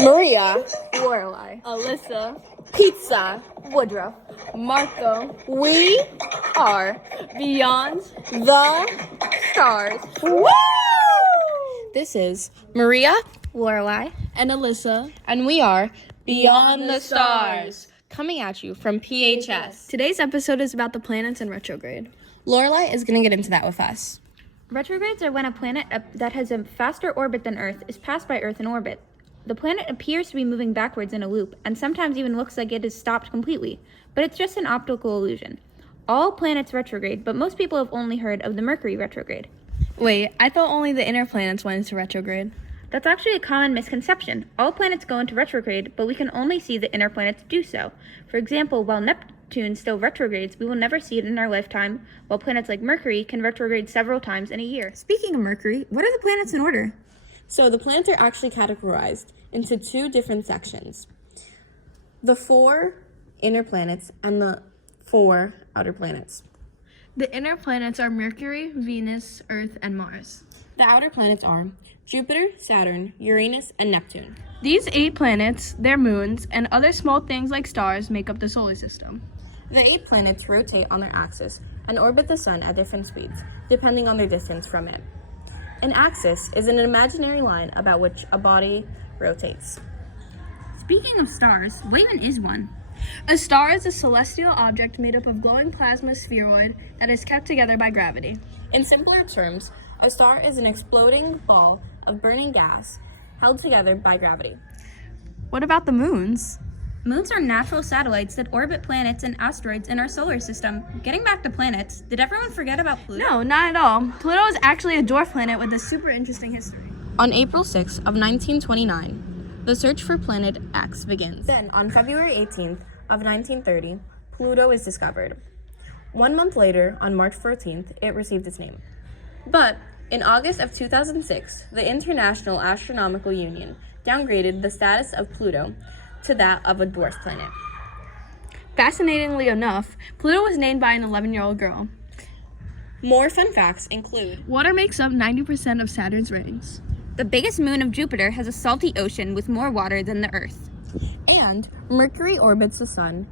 Maria, Lorelai, Alyssa, Pizza, Woodruff. Marco, We are Beyond the Stars. Woo! This is Maria, Lorelai, and Alyssa, and we are Beyond the Stars, coming at you from PHS. Today's episode is about the planets in retrograde. Lorelai is going to get into that with us. Retrogrades are when a planet that has a faster orbit than Earth is passed by Earth in orbit. The planet appears to be moving backwards in a loop, and sometimes even looks like it is stopped completely, but it's just an optical illusion. All planets retrograde, but most people have only heard of the Mercury retrograde. Wait, I thought only the inner planets went into retrograde. That's actually a common misconception. All planets go into retrograde, but we can only see the inner planets do so. For example, while Neptune still retrogrades, we will never see it in our lifetime, while planets like Mercury can retrograde several times in a year. Speaking of Mercury, what are the planets in order? So the planets are actually categorized into two different sections. The 4 inner planets and the 4 outer planets. The inner planets are Mercury, Venus, Earth, and Mars. The outer planets are Jupiter, Saturn, Uranus, and Neptune. These 8 planets, their moons, and other small things like stars make up the solar system. The 8 planets rotate on their axis and orbit the sun at different speeds, depending on their distance from it. An axis is an imaginary line about which a body rotates. Speaking of stars, what even is one? A star is a celestial object made up of glowing plasma spheroid that is kept together by gravity. In simpler terms, a star is an exploding ball of burning gas held together by gravity. What about the moons? Moons are natural satellites that orbit planets and asteroids in our solar system. Getting back to planets, did everyone forget about Pluto? No, not at all. Pluto is actually a dwarf planet with a super interesting history. On April 6 of 1929, the search for planet X begins. Then, on February 18th of 1930, Pluto is discovered. 1 month later, on March 14th, it received its name. But in August of 2006, the International Astronomical Union downgraded the status of Pluto to that of a dwarf planet. Fascinatingly enough, Pluto was named by an 11-year-old girl. More fun facts include Water makes up 90% of Saturn's rings. The biggest moon of Jupiter has a salty ocean with more water than the Earth. and Mercury orbits the sun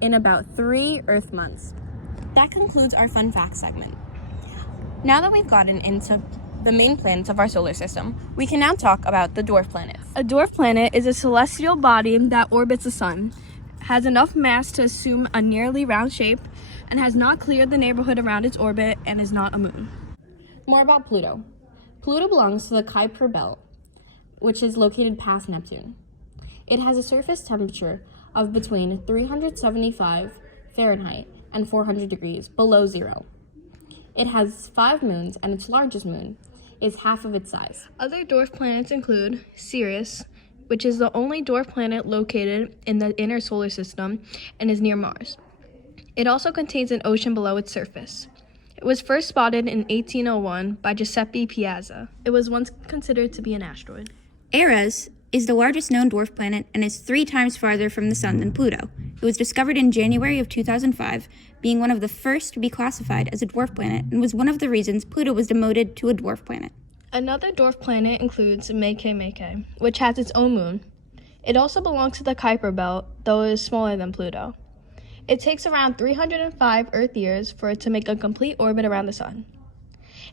in about 3 Earth months. That concludes our fun facts segment. Now that we've gotten into the main planets of our solar system, we can now talk about the dwarf planets. A dwarf planet is a celestial body that orbits the sun, has enough mass to assume a nearly round shape, and has not cleared the neighborhood around its orbit and is not a moon. More about Pluto. Pluto belongs to the Kuiper Belt, which is located past Neptune. It has a surface temperature of between 375 Fahrenheit and 400 degrees below zero. It has 5 moons, and its largest moon is half of its size. Other dwarf planets include Sirius, which is the only dwarf planet located in the inner solar system and is near Mars. It also contains an ocean below its surface. It was first spotted in 1801 by Giuseppe Piazza. It was once considered to be an asteroid. Eris is the largest known dwarf planet and is 3 times farther from the sun than Pluto. It was discovered in January of 2005, being one of the first to be classified as a dwarf planet, and was one of the reasons Pluto was demoted to a dwarf planet. Another dwarf planet includes Makemake, which has its own moon. It also belongs to the Kuiper Belt, though it is smaller than Pluto. It takes around 305 Earth years for it to make a complete orbit around the sun.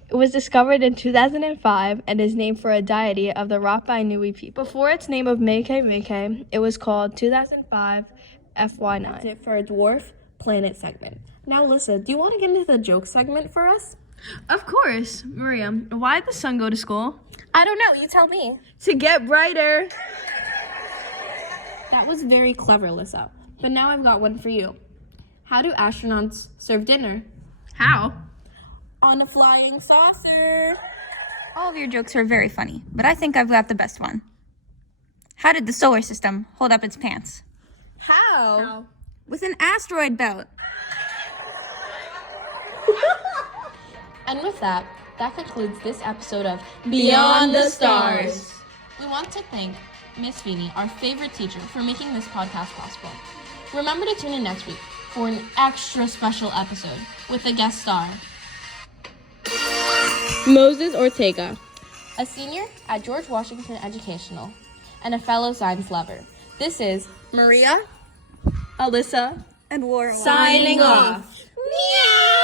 It was discovered in 2005 and is named for a deity of the Rapa Nui people. Before its name of Makemake, it was called 2005 FY9. That's it for a dwarf planet segment. Now, Alyssa, do you want to get into the joke segment for us? Of course. Maria, why did the sun go to school? I don't know. You tell me. To get brighter. That was very clever, Alyssa. But now I've got one for you. How do astronauts serve dinner? How? On a flying saucer. All of your jokes are very funny, but I think I've got the best one. How did the solar system hold up its pants? How? With an asteroid belt. And with that, that concludes this episode of Beyond the Stars. We want to thank Miss Feeney, our favorite teacher, for making this podcast possible. Remember to tune in next week for an extra special episode with a guest star, Moses Ortega, a senior at George Washington Educational. and a fellow science lover. This is Maria, Alyssa, And War. signing off. Meow!